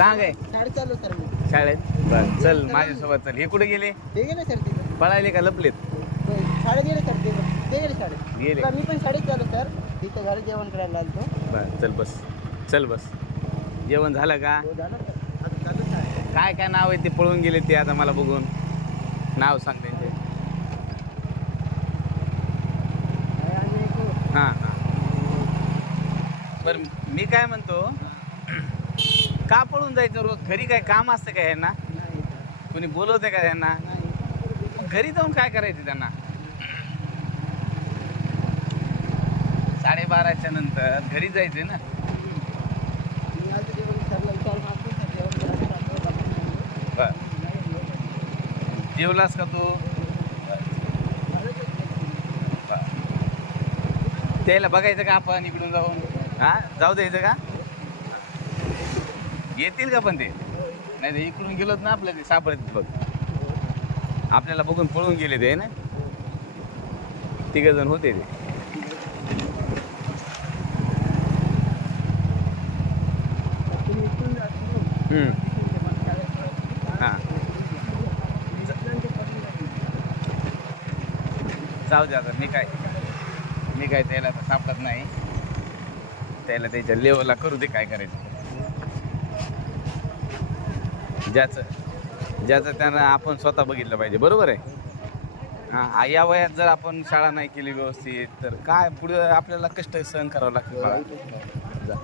का काय शाळेत चालू सर मी. शाळेत बरं चल माझ्यासोबत चल. हे कुठे गेले? ते गेले सर तिथं. पळायले का लपलेत? शाळेत गेले सर ते गेले शाळेत. गेले. मी पण शाळेत चालू सर. तिथं घरी जेवण करायला आलतो. बरं चल बस. चल बस. जेवण झालं का? हो झालं सर. आता चालूच आहे. काय काय नाव आहे ते पळून गेले ते आता मला बघून नाव सांग त्यांचे. आणि एक हां हां बरं मी काय म्हणतो का पळून जायचं रोज? घरी काय काम असतं का यांना? नाही कोणी बोलवते का यांना? नाही. घरी जाऊन काय करायचं त्यांना? 12:30च्या नंतर घरी जायचे ना. मी आलतो जेवण सरला विचारून आलतो सर जेवण करायला. बर जेवलास का तू? त्याला बघायचं का आपण इकडून जाऊन? हा जाऊ द्यायचं का? येतील का पण ते? नाही तर इकडून गेलोत ना आपल्या ते सापडत बघ. आपल्याला बघून पळून गेले ते ना. 3 जण होते ते. तुम्ही इथून जा. हां जाऊ दे आता. मी काय त्याला आता सापडत नाही. त्याला त्याच्या लेवलला करू दे काय करायचं. ज्याचं त्यांना आपण स्वतः बघितलं पाहिजे. बरोबर आहे. हां या वयात जर आपण शाळा नाही केली व्यवस्थित तर काय पुढे आपल्याला कष्ट सहन करावं लागतं. जा